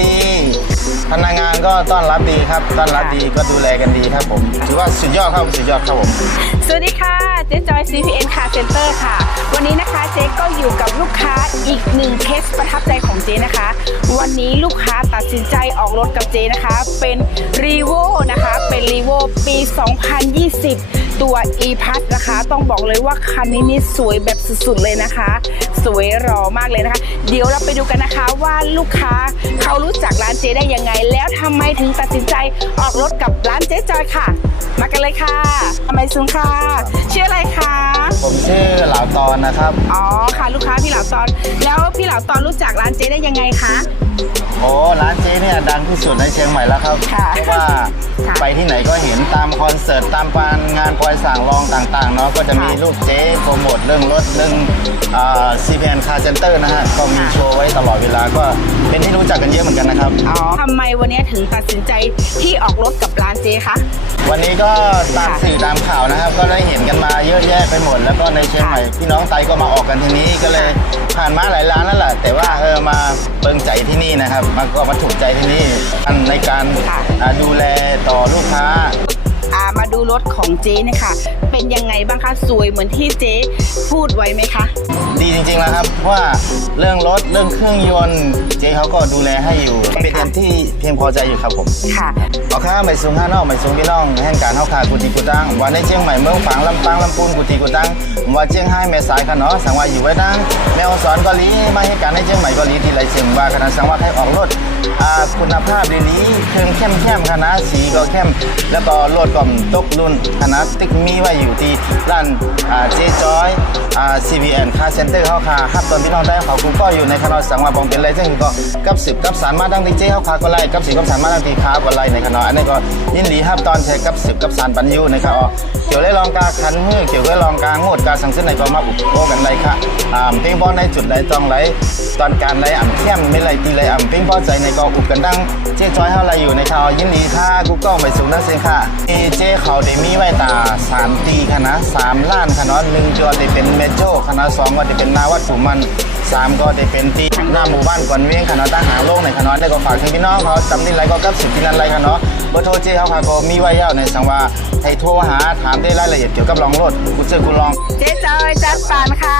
ดีพนักงานก็ต้อนรับดีครับต้อนรับดีก็ดูแลกันดีครับผมถือว่าสุดยอดครับสุดยอดครับผมสวัสดีค่ะเจ๊จอย CPN Car Center ค่ะวันนี้นะคะเจ๊ก็อยู่กับลูกค้าอีกหนึ่งเคสประทับใจของเจ๊นะคะวันนี้ลูกค้าตัดสินใจออกรถกับเจ๊นะคะเป็น Revo นะคะเป็น Revo ปี 2020 ตัว e-Plus นะคะต้องบอกเลยว่าคันนี้นี่สวยแบบสุดๆเลยนะคะสวยหล่อมากเลยนะคะเดี๋ยวเราไปดูกันนะคะว่าลูกค้าเขารู้จักร้านเจ๊ได้ยังไงแล้วทำไมถึงตัดสินใจออกรถกับร้านเจ๊จอยค่ะมากันเลยค่ะทำไมซุงค่ะชื่ออะไรคะ ผมชื่อเหลาตอนนะครับอ๋อค่ะลูกค้าพี่เหลาตอนแล้วพี่เหลาตอนรู้จักร้านเจ๊ได้ยังไงคะโอ้ร้านเจ๊เนี่ยดังที่สุดในเชียงใหม่แล้วครับเพราะว่าไปที่ไหนก็เห็นตามคอนเสิร์ตตามงานปล่อยสั่งรองต่างๆเนาะก็จะมีรูปเจ๊โปรโมทเรื่องรถเรื่องCPN Car Center นะฮะก็มีโชว์ไว้ตลอดเวลาก็เป็นที่รู้จักกันเยอะเหมือนกันนะครับอ๋อทำไมวันนี้ถึงตัดสินใจที่ออกรถกับร้านเจ๊คะวันนี้ก็ตามสื่อตามข่าวนะครับก็ได้เห็นกันมาเยอะแยะไปหมดแล้วก็ในเชียงใหม่พี่น้องไตก็มาออกกันทีนี้ก็เลยผ่านมาหลายร้านแล้วแหละแต่ว่ามาเบิ่งใจที่นี่นะครับมาถูกใจที่นี่ในการดูแลต่อลูกค้ามาดูรถของเจ๊เนี่ยค่ะเป็นยังไงบ้างคะสวยเหมือนที่เจ๊พูดไว้ไหมคะดีจริงๆแล้วครับเพราะว่าเรื่องรถเรื่องเครื่องยนต์เจ๊เขาก็ดูแลให้อยู่เป็นอย่างที่เพียงพอใจอยู่ครับผมค่ะเอาค่าไม่สูงห้านอกไม่สูงพี่น้องแห่งการเข้าขากุฏิกุตังวันในเชียงใหม่เมืองฝางลำปางลำพูนกุฏิกุตังว่าเชียงไฮ้แม่สายขนอสังว่าอยู่ไว้ดังแมวสอนเกาหลีมาให้การในเชียงใหม่เกาหลีที่ไรเชียงว่าคณะสังว่าให้ออกรถคุณภาพดีๆเครื่องเข้มคณะสีก็เข้มแล้วก็รถก็ตกรุ่นคณะติ๊กมีไว้อยู่ที่ร้านเจ๊จอยCPN Car Center เข้าขาครับตอนพี่น้องได้เขาก็อยู่ในคณะสังว่าบองเป็นไรซึ่งก็กับสืบกับสารมาดังที่เจ๊เข้าขาก็ไล่กับสืบกับสารมาดังที่ขาก็ไล่ในคณะอันนี้ก็ยินดีครับตอนแชร์กับสืบกับสารปัญญูนะครับเกี่ยวได้ลองการคันมือเกี่ยวได้ลองการงดการสังเกตในก็มาอุปโภคกันได้ค่ะเพ่งบอลในจุดใดต้องไหลตอนการไหลเข้มไม่ไหลตีไหลเพ่งบอลใจในก็อุบกันดังเจ๊จอยเท่าไรอยู่ในข่าวยินดีถ้ากูก็ไปสูงนั่นเองค่ะเจ๊เขาได้มีไว้ตา3 ตีคณะ3 ล้านคณะ1ก็ได้เป็นเมโจคณะ2ก็ได้เป็นนาวัดผูมัน3ก็ได้เป็นตีหน้าหมู่บ้านกวนเวียงคณะตั้งหางโลกในคณะได้ก็ฝากถึงพี่น้องเขาจำได้ไรก็กับสิบที่นั่นไรคณะเบอร์โทรเจ๊เขาก็มีไว้ยาวในสังว่าให้โทรหาถามได้รายละเอียดเกี่ยวกับลองรถกูเจอกูลองเจ๊จอยจัดปานค่ะ